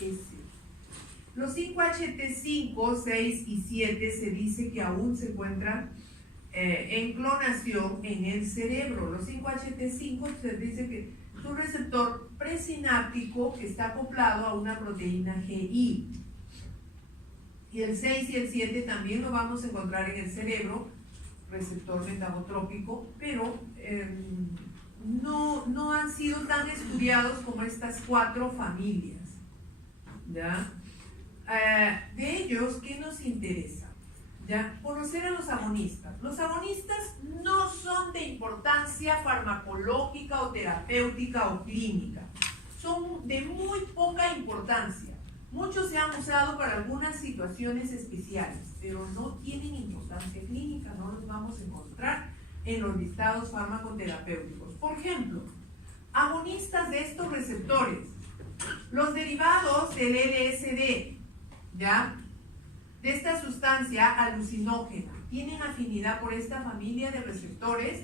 S. Los 5-HT5, 6 y 7 se dice que aún se encuentran en clonación en el cerebro. Los 5-HT5 se dice que es un receptor presináptico que está acoplado a una proteína GI. Y el 6 y el 7 también lo vamos a encontrar en el cerebro, receptor metabotrópico, pero no han sido tan estudiados como estas 4 familias, ¿ya? De ellos, ¿qué nos interesa? ¿Ya? Conocer a los agonistas. Los agonistas no son de importancia farmacológica o terapéutica o clínica. Son de muy poca importancia. Muchos se han usado para algunas situaciones especiales, pero no tienen importancia clínica, no los vamos a encontrar en los listados farmacoterapéuticos. Por ejemplo, agonistas de estos receptores, los derivados del LSD, ¿ya? De esta sustancia alucinógena, tienen afinidad por esta familia de receptores,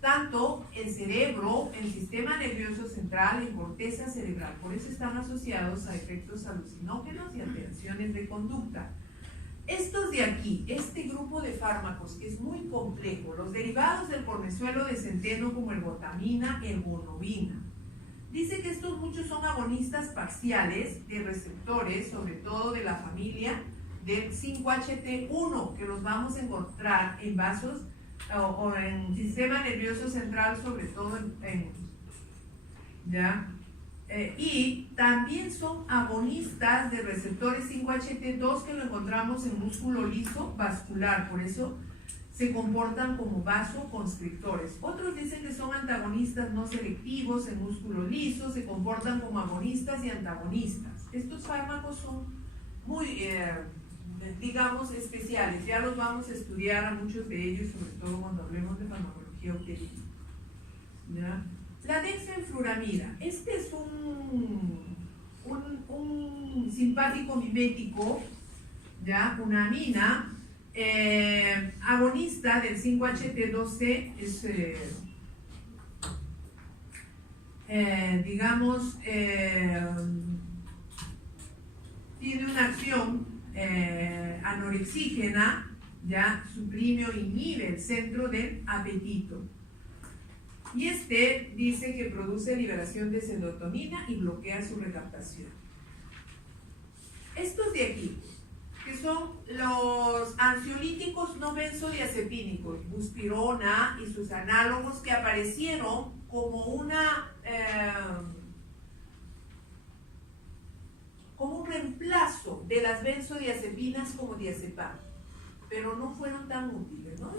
tanto en cerebro, en sistema nervioso central, en corteza cerebral. Por eso están asociados a efectos alucinógenos y alteraciones de conducta. Estos de aquí, este grupo de fármacos que es muy complejo, los derivados del cornezuelo de centeno como ergotamina, ergonovina. Dice que estos muchos son agonistas parciales de receptores, sobre todo de la familia del 5-HT1, que los vamos a encontrar en vasos o en sistema nervioso central, sobre todo ¿ya? Y también son agonistas de receptores 5-HT2 que lo encontramos en músculo liso vascular, por eso se comportan como vasoconstrictores. Otros dicen que son antagonistas no selectivos en músculo liso, se comportan como agonistas y antagonistas. Estos fármacos son muy, digamos, especiales. Ya los vamos a estudiar a muchos de ellos, sobre todo cuando hablemos de farmacología uterina. ¿Ya? La dexenfluramida. Este es un simpático mimético, ¿ya? Una amina, agonista del 5-HT2C, es, digamos, tiene una acción anorexígena, ya suprime o inhibe el centro del apetito. Y este dice que produce liberación de serotonina y bloquea su recaptación. Estos de aquí, que son los ansiolíticos no benzodiazepínicos, buspirona y sus análogos, que aparecieron como un reemplazo de las benzodiazepinas como diazepam, pero no fueron tan útiles, ¿no?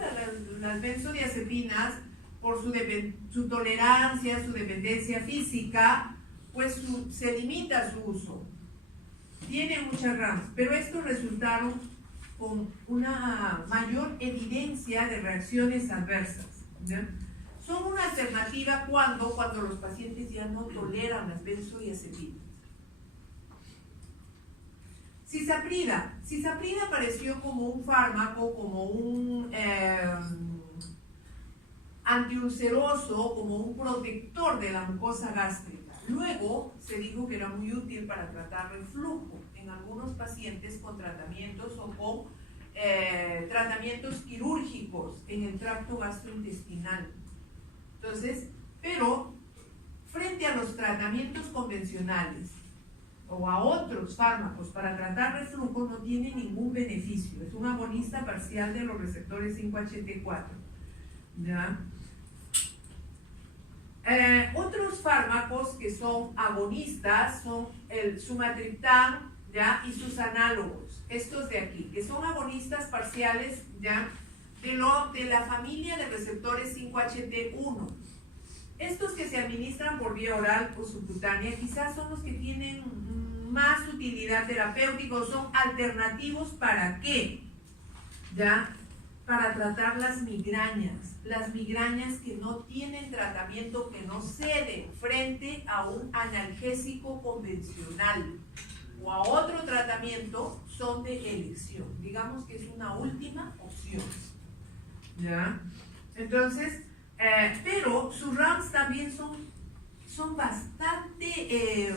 Las benzodiazepinas, por su tolerancia, su dependencia física, pues se limita su uso. Tiene muchas ramas, pero estos resultaron con una mayor evidencia de reacciones adversas, ¿ya? Son una alternativa cuando los pacientes ya no toleran las benzodiazepinas. Cisaprida. Cisaprida apareció como un fármaco, como un antiulceroso, como un protector de la mucosa gástrica. Luego se dijo que era muy útil para tratar reflujo en algunos pacientes con tratamientos o con tratamientos quirúrgicos en el tracto gastrointestinal. Entonces, pero frente a los tratamientos convencionales o a otros fármacos para tratar reflujo no tiene ningún beneficio. Es un agonista parcial de los receptores 5-HT4. ¿Ya? Otros fármacos que son agonistas son el sumatriptán, ¿ya? Y sus análogos, estos de aquí, que son agonistas parciales, ¿ya? De la familia de receptores 5-HT1. Estos que se administran por vía oral o subcutánea quizás son los que tienen más utilidad terapéutica, o son alternativos. ¿Para qué? ¿Ya? Para tratar las migrañas que no tienen tratamiento, que no ceden frente a un analgésico convencional o a otro tratamiento, son de elección. Digamos que es una última opción. ¿Ya? Entonces, pero sus RAMs también son bastante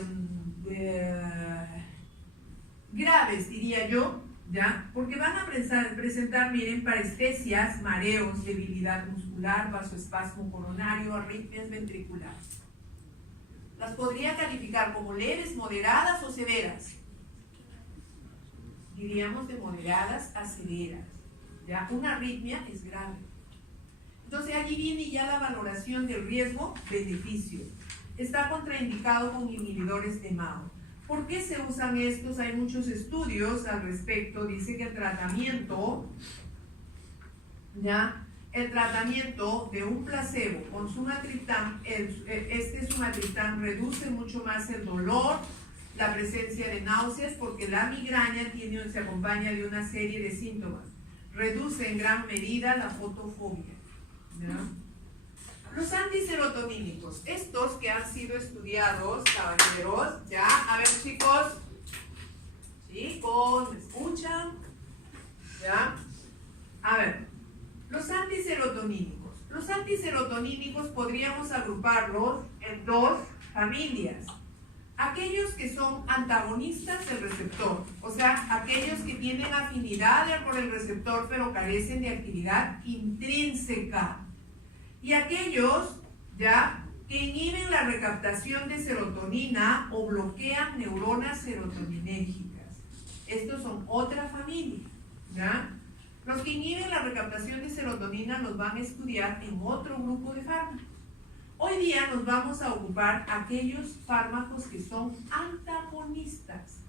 graves, diría yo, ¿ya? Porque van a presentar, miren, parestesias, mareos, debilidad muscular, vasoespasmo coronario, arritmias ventriculares. Las podría calificar como leves, moderadas o severas. Diríamos de moderadas a severas, ¿ya? Una arritmia es grave. Entonces allí viene ya la valoración del riesgo-beneficio. Está contraindicado con inhibidores de MAO. ¿Por qué se usan estos? Hay muchos estudios al respecto. Dice que el tratamiento, ¿ya? El tratamiento de un placebo con sumatriptán, este sumatriptán reduce mucho más el dolor, la presencia de náuseas, porque la migraña se acompaña de una serie de síntomas. Reduce en gran medida la fotofobia, ¿ya? Los antiserotonínicos, estos que han sido estudiados, caballeros, ¿ya? A ver, chicos, ¿me escuchan? ¿Ya? A ver, los antiserotonínicos. Los antiserotonínicos podríamos agruparlos en dos familias. Aquellos que son antagonistas del receptor, o sea, aquellos que tienen afinidad por el receptor pero carecen de actividad intrínseca. Y aquellos, ¿ya?, que inhiben la recaptación de serotonina o bloquean neuronas serotoninérgicas. Estos son otra familia, ¿ya? Los que inhiben la recaptación de serotonina los van a estudiar en otro grupo de fármacos. Hoy día nos vamos a ocupar aquellos fármacos que son antagonistas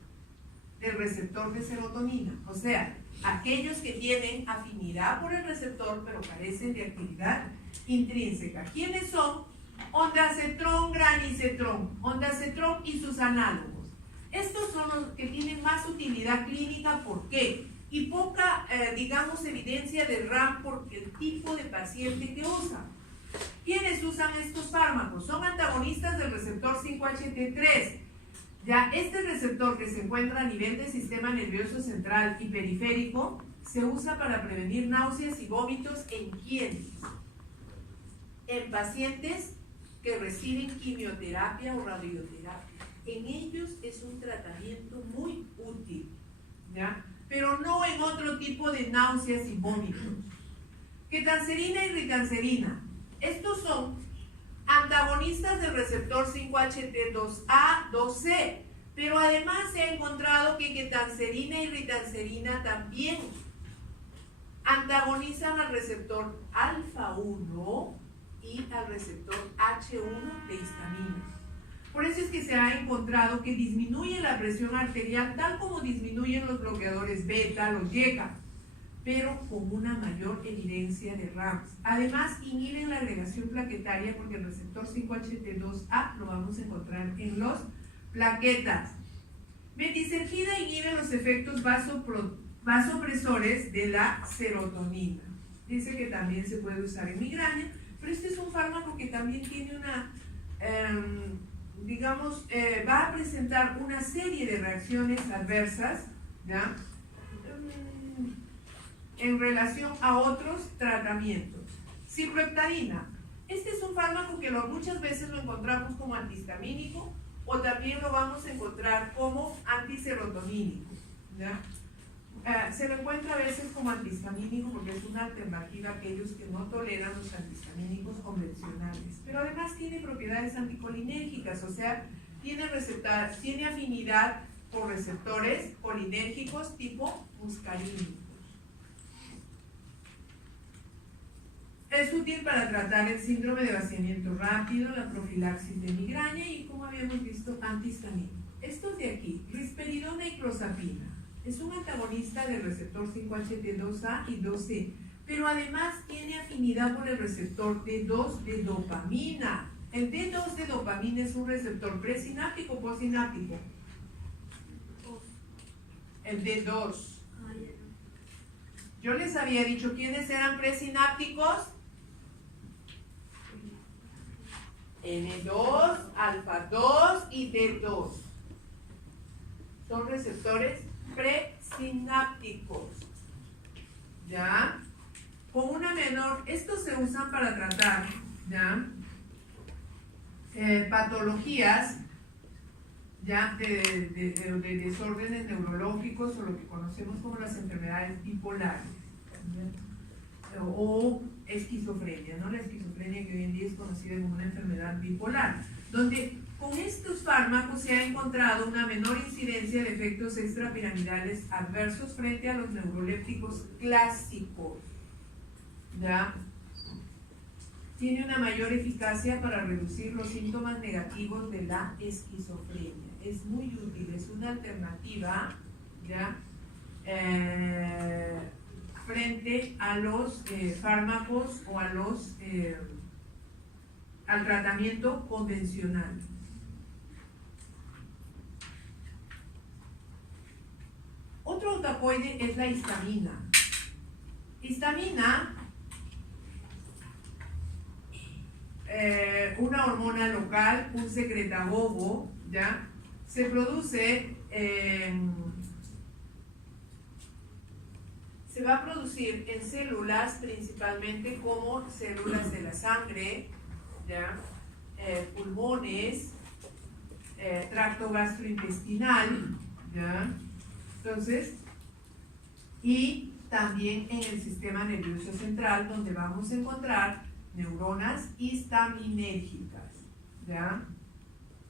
del receptor de serotonina, o sea, aquellos que tienen afinidad por el receptor pero carecen de actividad intrínseca. ¿Quiénes son? Ondansetrón, granisetrón, ondansetrón y sus análogos. Estos son los que tienen más utilidad clínica. ¿Por qué? Y poca, digamos, evidencia de RAM por el tipo de paciente que usa. ¿Quiénes usan estos fármacos? Son antagonistas del receptor 5-HT3. Ya, este receptor que se encuentra a nivel del sistema nervioso central y periférico se usa para prevenir náuseas y vómitos. ¿En quiénes? En pacientes que reciben quimioterapia o radioterapia. En ellos es un tratamiento muy útil, ¿ya? Pero no en otro tipo de náuseas y vómitos. Ketanserina y ritanserina. Estos son antagonistas del receptor 5-HT2A, 2C, pero además se ha encontrado que ketanserina y ritanserina también antagonizan al receptor alfa 1 y al receptor H1 de histamina. Por eso es que se ha encontrado que disminuye la presión arterial tal como disminuyen los bloqueadores beta, los YECA, pero con una mayor evidencia de RAMS. Además, inhiben la agregación plaquetaria porque el receptor 5-HT2A lo vamos a encontrar en los plaquetas. Metisergida inhibe los efectos vasopresores de la serotonina. Dice que también se puede usar en migraña, pero este es un fármaco que también tiene una, va a presentar una serie de reacciones adversas, ¿ya?, en relación a otros tratamientos. Ciproheptadina. Este es un fármaco que muchas veces lo encontramos como antihistamínico o también lo vamos a encontrar como antiserotonínico, ¿ya? Se lo encuentra a veces como antihistamínico porque es una alternativa a aquellos que no toleran los antihistamínicos convencionales. Pero además tiene propiedades anticolinérgicas, o sea, tiene afinidad por receptores colinérgicos tipo muscarínicos. Es útil para tratar el síndrome de vaciamiento rápido, la profilaxis de migraña y, como habíamos visto, antihistamínico. Estos de aquí, risperidona y clozapina, es un antagonista del receptor 5-HT2A y 2C, pero además tiene afinidad por el receptor D2 de dopamina. El D2 de dopamina es un receptor presináptico o postsináptico. El D2. Yo les había dicho quiénes eran presinápticos. N2, alfa 2 y D2. Son receptores presinápticos. ¿Ya? Con una menor, estos se usan para tratar, ¿ya?, patologías, ya de desórdenes neurológicos o lo que conocemos como las enfermedades bipolares, ¿ya? O esquizofrenia, ¿no? La esquizofrenia que hoy en día es conocida como una enfermedad bipolar, donde con estos fármacos se ha encontrado una menor incidencia de efectos extrapiramidales adversos frente a los neurolépticos clásicos, ¿ya? Tiene una mayor eficacia para reducir los síntomas negativos de la esquizofrenia. Es muy útil, es una alternativa, ¿ya? Frente a los fármacos o a al tratamiento convencional. Otro autacoide es la histamina. Histamina, una hormona local, un secretagogo, ¿ya? Se produce, se va a producir en células principalmente como células de la sangre, ¿ya? Pulmones, tracto gastrointestinal, ¿ya? Entonces, y también en el sistema nervioso central, donde vamos a encontrar neuronas histaminérgicas, ¿ya?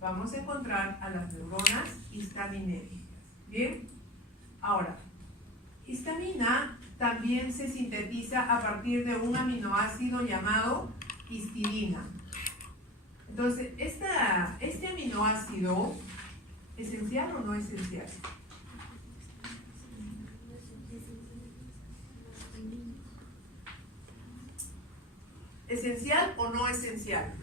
Vamos a encontrar a las neuronas histaminérgicas, ¿bien? Ahora, histamina también se sintetiza a partir de un aminoácido llamado histidina. Entonces, este aminoácido, ¿esencial o no esencial? ¿Esencial o no esencial?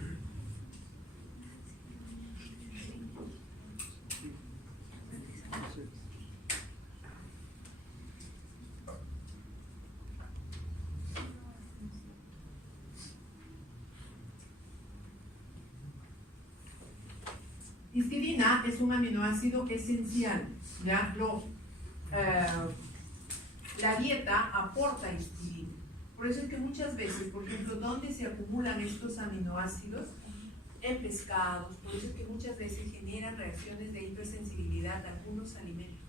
Histidina es un aminoácido esencial, ¿ya? La dieta aporta histidina. Por eso es que muchas veces, por ejemplo, ¿dónde se acumulan estos aminoácidos? En pescados. Por eso es que muchas veces generan reacciones de hipersensibilidad a algunos alimentos,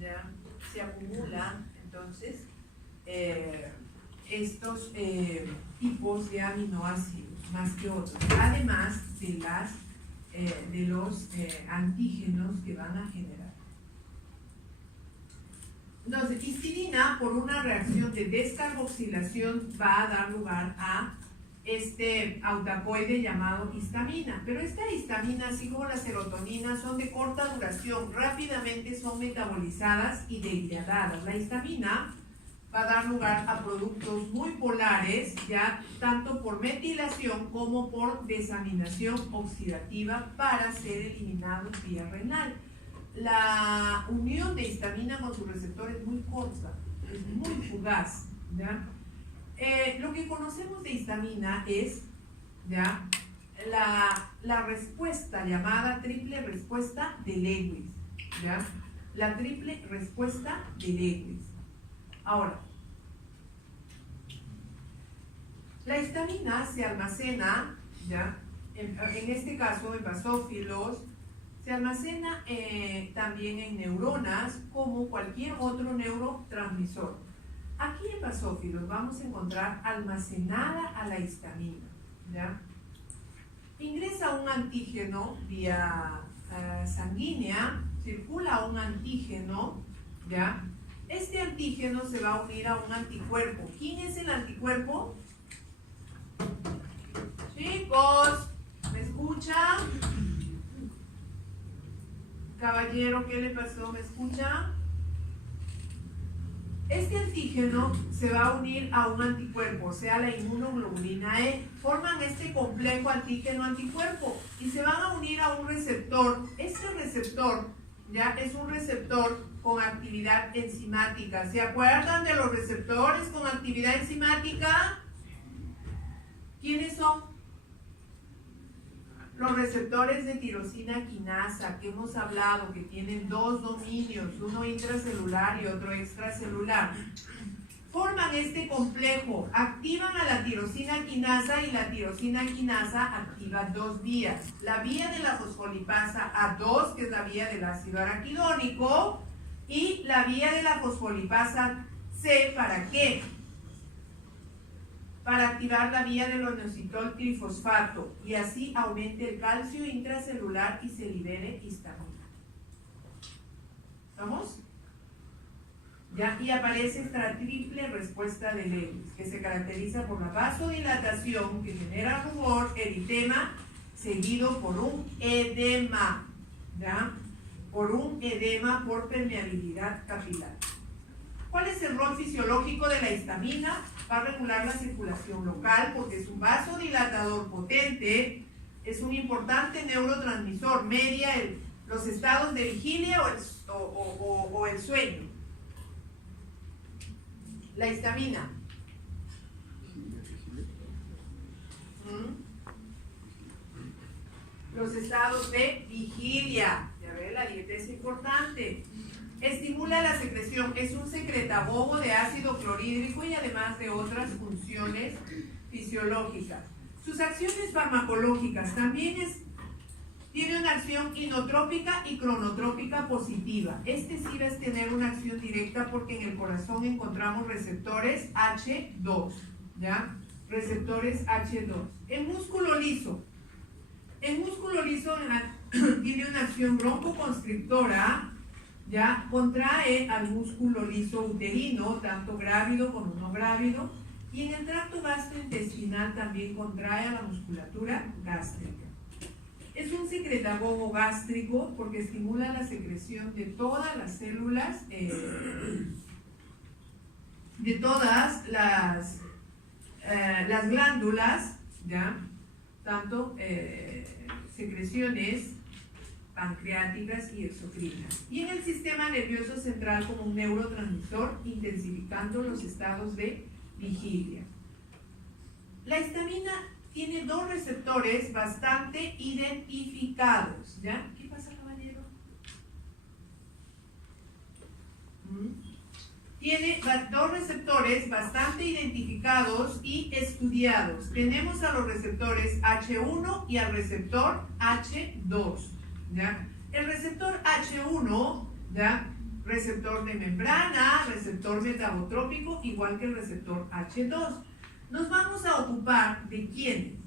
¿ya? Se acumulan, entonces, estos tipos de aminoácidos, más que otros, además de los antígenos que van a generar. Entonces, histidina, por una reacción de descarboxilación, va a dar lugar a este autacoide llamado histamina. Pero esta histamina, así como la serotonina, son de corta duración, rápidamente son metabolizadas y degradadas. La histamina va a dar lugar a productos muy polares, ya tanto por metilación como por desaminación oxidativa para ser eliminados vía renal. La unión de histamina con su receptor es muy corta, es muy fugaz, ¿ya? Lo que conocemos de histamina es, ¿ya?, la respuesta llamada triple respuesta de Lewis, ¿ya? La triple respuesta de Lewis. Ahora, la histamina se almacena, ¿ya?, en este caso en basófilos, se almacena también en neuronas como cualquier otro neurotransmisor. Aquí en basófilos vamos a encontrar almacenada a la histamina, ¿ya? Ingresa un antígeno vía sanguínea, circula un antígeno, ¿ya? Este antígeno se va a unir a un anticuerpo. ¿Quién es el anticuerpo? Chicos, ¿me escuchan? Caballero, ¿qué le pasó? ¿Me escucha? Este antígeno se va a unir a un anticuerpo, o sea, la inmunoglobulina E. Forman este complejo antígeno-anticuerpo y se van a unir a un receptor. Este receptor, ya, es un receptor con actividad enzimática. ¿Se acuerdan de los receptores con actividad enzimática? ¿Quiénes son? Los receptores de tirosina quinasa que hemos hablado, que tienen dos dominios, uno intracelular y otro extracelular. forman este complejo, activan a la tirosina quinasa y la tirosina quinasa activa dos vías. La vía de la fosfolipasa A2, que es la vía del ácido araquidónico, y la vía de la fosfolipasa C, ¿para qué? Para activar la vía del inositol trifosfato y así aumente el calcio intracelular y se libere histamina. ¿Estamos? ¿Ya? Y aparece esta triple respuesta de Lewis, que se caracteriza por la vasodilatación, que genera rubor, eritema, seguido por un edema, ¿ya? Por un edema por permeabilidad capilar. ¿Cuál es el rol fisiológico de la histamina? Va a regular la circulación local porque es un vasodilatador potente, es un importante neurotransmisor, media los estados de vigilia o el sueño. La histamina. Los estados de vigilia. Ya ven, la dieta es importante. Estimula la secreción, es un secretagogo de ácido clorhídrico y además de otras funciones fisiológicas. Sus acciones farmacológicas también tiene una acción inotrópica y cronotrópica positiva. Sí va a tener una acción directa porque en el corazón encontramos receptores H2, ¿ya? Receptores H2. El músculo liso. El músculo liso tiene una acción broncoconstrictora, ya contrae al músculo liso uterino, tanto grávido como no grávido, y en el tracto gastrointestinal también contrae a la musculatura gástrica. Es un secretagogo gástrico porque estimula la secreción de todas las células, de todas las glándulas, ¿ya? Tanto secreciones pancreáticas y exocrinas. Y en el sistema nervioso central como un neurotransmisor, intensificando los estados de vigilia. La histamina tiene dos receptores bastante identificados, ¿ya? ¿Qué pasa, caballero? Tiene dos receptores bastante identificados y estudiados. Tenemos a los receptores H1 y al receptor H2, ¿ya? El receptor H1, ¿ya? Receptor de membrana, receptor metabotrópico, igual que el receptor H2. Nos vamos a ocupar de quiénes,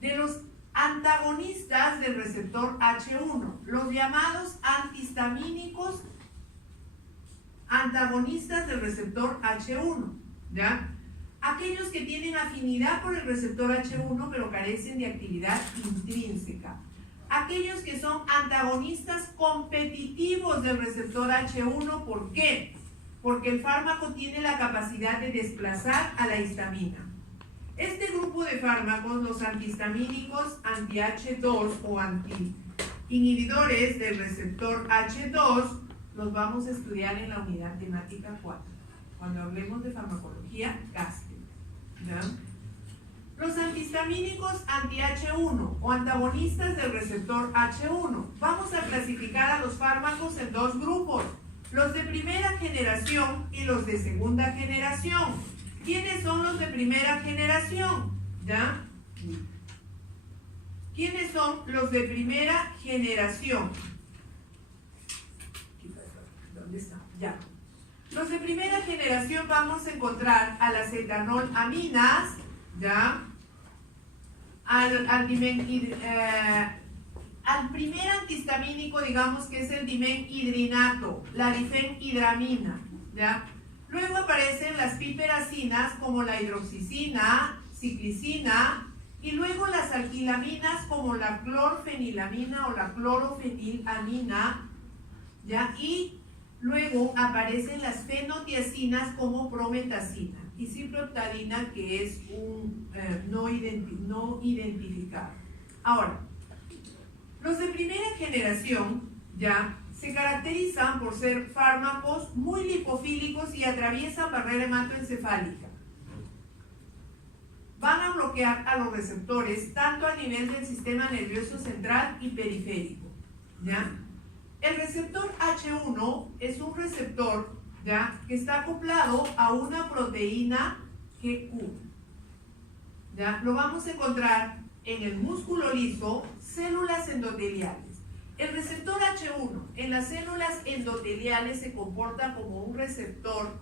de los antagonistas del receptor H1, los llamados antihistamínicos antagonistas del receptor H1, ¿ya? Aquellos que tienen afinidad por el receptor H1 pero carecen de actividad intrínseca. Aquellos que son antagonistas competitivos del receptor H1, ¿por qué? Porque el fármaco tiene la capacidad de desplazar a la histamina. Este grupo de fármacos, los antihistamínicos anti-H2 o anti-inhibidores del receptor H2, los vamos a estudiar en la unidad temática 4, cuando hablemos de farmacología gástrica, ¿ya? Los antihistamínicos anti-H1 o antagonistas del receptor H1. Vamos a clasificar a los fármacos en dos grupos, los de primera generación y los de segunda generación. ¿Quiénes son los de primera generación? ¿Ya? ¿Quiénes son los de primera generación? ¿Dónde está? Ya. Los de primera generación vamos a encontrar a las etanolaminas, ¿ya? Al primer antihistamínico, digamos que es el dimenhidrinato, la difenhidramina, ¿ya? Luego aparecen las piperacinas como la hidroxicina, ciclicina, y luego las alquilaminas como la clorfenilamina o la clorofenilamina, ¿ya? Y luego aparecen las fenotiacinas como prometacina y ciprofloxacina, que es un no identificado. Ahora, los de primera generación ya se caracterizan por ser fármacos muy lipofílicos y atraviesan barrera hematoencefálica. Van a bloquear a los receptores tanto a nivel del sistema nervioso central y periférico, ¿ya? El receptor H1 es un receptor ¿ya? Que está acoplado a una proteína GQ. ¿Ya? Lo vamos a encontrar en el músculo liso, células endoteliales. El receptor H1 en las células endoteliales se comporta como un receptor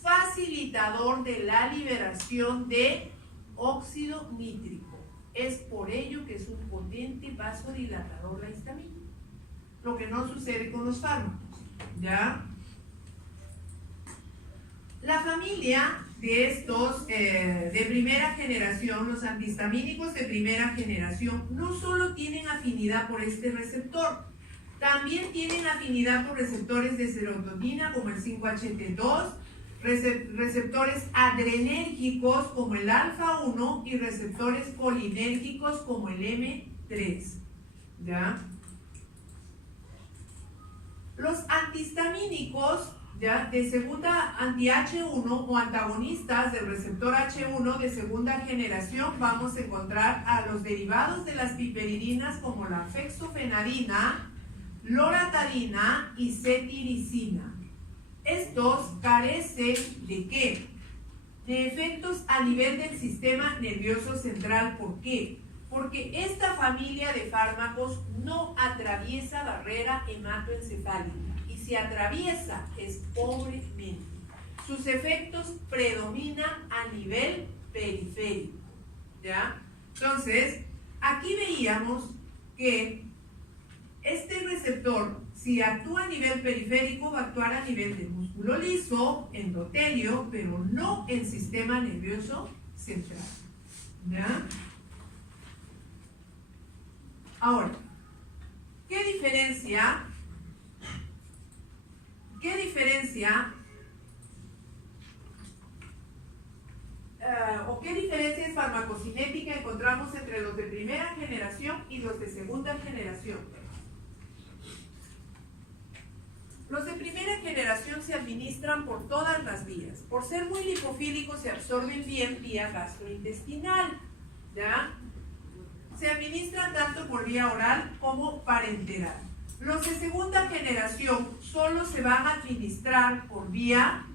facilitador de la liberación de óxido nítrico. Es por ello que es un potente vasodilatador la histamina. Lo que no sucede con los fármacos, ¿ya? La familia de estos de primera generación, los antihistamínicos de primera generación, no solo tienen afinidad por este receptor, también tienen afinidad por receptores de serotonina como el 5-HT2, receptores adrenérgicos como el alfa-1 y receptores colinérgicos como el M3. ¿Ya? Los antihistamínicos, ¿ya?, de segunda anti-H1 o antagonistas del receptor H1 de segunda generación, vamos a encontrar a los derivados de las piperidinas como la fexofenadina, loratadina y cetiricina. Estos carecen ¿de qué? De efectos a nivel del sistema nervioso central. ¿Por qué? Porque esta familia de fármacos no atraviesa barrera hematoencefálica. Y si atraviesa es pobremente. Sus efectos predominan a nivel periférico. ¿Ya? Entonces, aquí veíamos que este receptor, si actúa a nivel periférico, va a actuar a nivel de músculo liso, endotelio, pero no en sistema nervioso central. ¿Ya? Ahora, ¿qué diferencia farmacocinética encontramos entre los de primera generación y los de segunda generación? Los de primera generación se administran por todas las vías. Por ser muy lipofílicos se absorben bien vía gastrointestinal. ¿Ya? Se administran tanto por vía oral como parenteral. Los de segunda generación solo se van a administrar por vía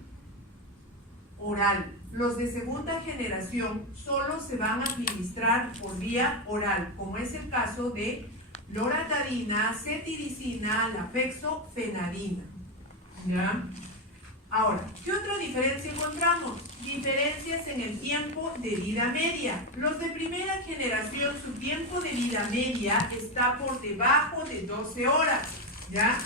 oral. Los de segunda generación solo se van a administrar por vía oral, como es el caso de loratadina, cetiricina, la fexofenadina. ¿Ya? Ahora, ¿qué otra diferencia encontramos? Diferencias en el tiempo de vida media. Los de primera generación, su tiempo de vida media está por debajo de 12 horas. ¿Ya?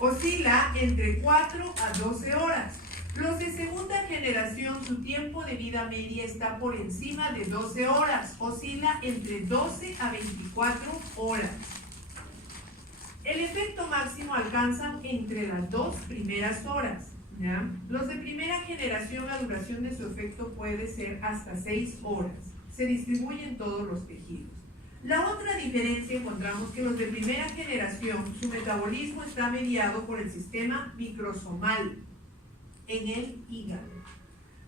Oscila entre 4 a 12 horas. Los de segunda generación, su tiempo de vida media está por encima de 12 horas. Oscila entre 12 a 24 horas. El efecto máximo alcanzan entre las 2 primeras horas. ¿Ya? Los de primera generación, la duración de su efecto puede ser hasta 6 horas. Se distribuye en todos los tejidos. La otra diferencia encontramos que los de primera generación, su metabolismo está mediado por el sistema microsomal en el hígado.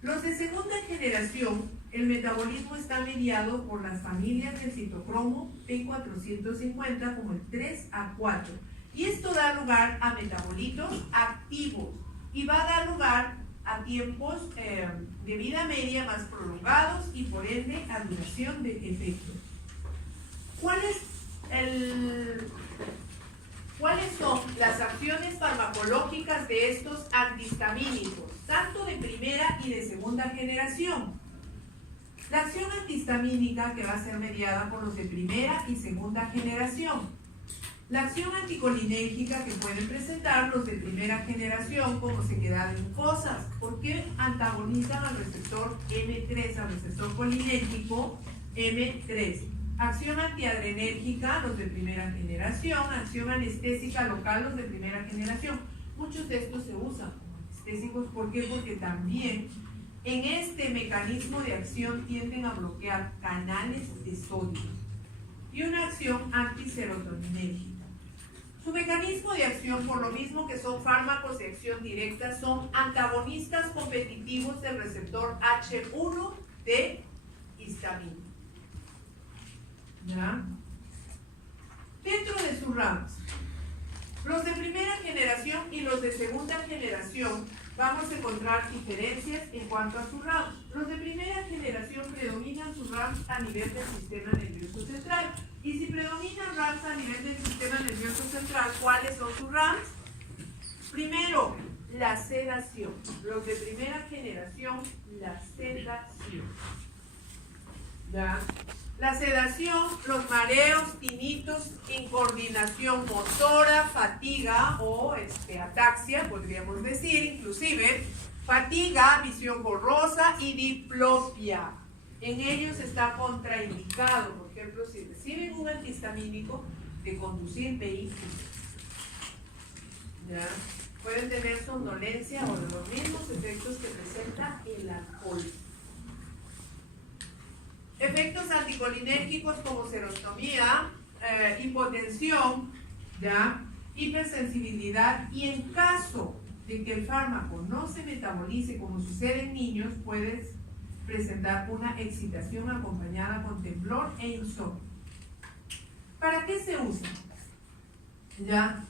Los de segunda generación, el metabolismo está mediado por las familias del citocromo P450 como el 3A4. Y esto da lugar a metabolitos activos y va a dar lugar a tiempos de vida media más prolongados y por ende a duración de efectos. ¿Cuáles son las acciones farmacológicas de estos antihistamínicos, tanto de primera y de segunda generación? La acción antihistamínica que va a ser mediada por los de primera y segunda generación. La acción anticolinérgica que pueden presentar los de primera generación como sequedad de mucosas, porque antagonizan al receptor M3, al receptor colinérgico M3. Acción antiadrenérgica, los de primera generación. Acción anestésica local, los de primera generación. Muchos de estos se usan como anestésicos. ¿Por qué? Porque también en este mecanismo de acción tienden a bloquear canales de sodio. Y una acción antiserotoninérgica. Su mecanismo de acción, por lo mismo que son fármacos de acción directa, son antagonistas competitivos del receptor H1 de histamina. ¿Ya? Dentro de sus ramas, los de primera generación generación y los de segunda generación vamos a encontrar diferencias en cuanto a sus RAMs. Los de primera generación predominan sus RAMs a nivel del sistema nervioso central. Y si predominan RAMs a nivel del sistema nervioso central, ¿cuáles son sus RAMs? Primero, la sedación. Los de primera generación, la sedación. ¿Ya? La sedación, los mareos, tinitos, incoordinación motora, fatiga o ataxia, podríamos decir, inclusive, fatiga, visión borrosa y diplopia. En ellos está contraindicado, por ejemplo, si reciben un antihistamínico, de conducir vehículos. ¿Ya? Pueden tener somnolencia o de los mismos efectos que presenta el alcohol. Efectos anticolinérgicos como serostomía, hipotensión, ¿ya? Hipersensibilidad, y en caso de que el fármaco no se metabolice como sucede en niños, puedes presentar una excitación acompañada con temblor e insomnio. ¿Para qué se usa? ¿Ya?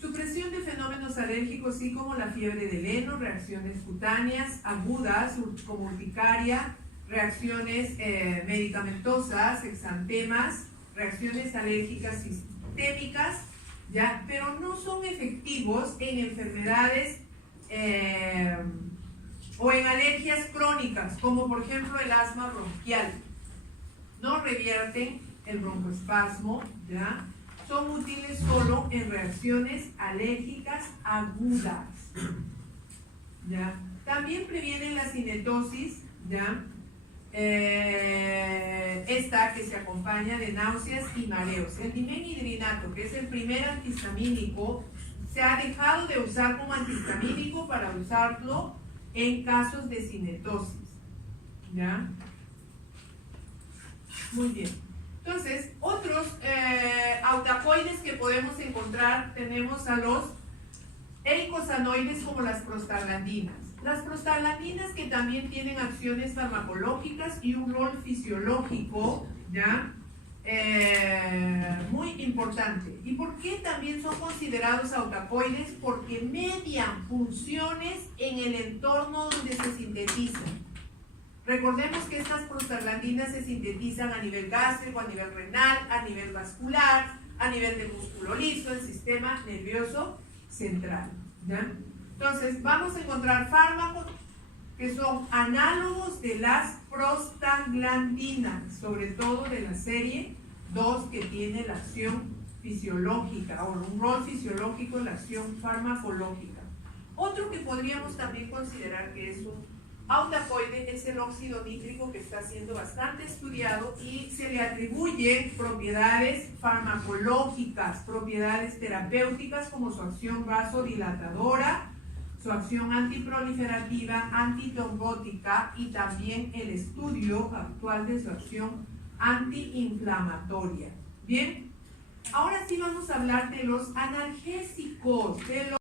Supresión de fenómenos alérgicos, así como la fiebre del heno, reacciones cutáneas agudas como urticaria, reacciones medicamentosas, exantemas, reacciones alérgicas sistémicas, ¿ya? Pero no son efectivos en enfermedades o en alergias crónicas, como por ejemplo el asma bronquial. No revierten el broncoespasmo, ¿ya? Son útiles solo en reacciones alérgicas agudas, ¿ya? También previenen la cinetosis, ¿ya? Esta que se acompaña de náuseas y mareos. El dimenhidrinato, que es el primer antihistamínico, se ha dejado de usar como antihistamínico para usarlo en casos de cinetosis. ¿Ya? Muy bien. Entonces, otros autacoides que podemos encontrar, tenemos a los eicosanoides como las prostaglandinas. Las prostaglandinas que también tienen acciones farmacológicas y un rol fisiológico, ¿ya? Muy importante. ¿Y por qué también son considerados autacoides? Porque median funciones en el entorno donde se sintetizan. Recordemos que estas prostaglandinas se sintetizan a nivel gástrico, a nivel renal, a nivel vascular, a nivel del músculo liso, el sistema nervioso central, ¿ya? Entonces, vamos a encontrar fármacos que son análogos de las prostaglandinas, sobre todo de la serie 2, que tiene la acción fisiológica o un rol fisiológico en la acción farmacológica. Otro que podríamos también considerar que es un autacoide es el óxido nítrico, que está siendo bastante estudiado y se le atribuyen propiedades farmacológicas, propiedades terapéuticas como su acción vasodilatadora, su acción antiproliferativa, antitrombótica y también el estudio actual de su acción antiinflamatoria. Bien, ahora sí vamos a hablar de los analgésicos,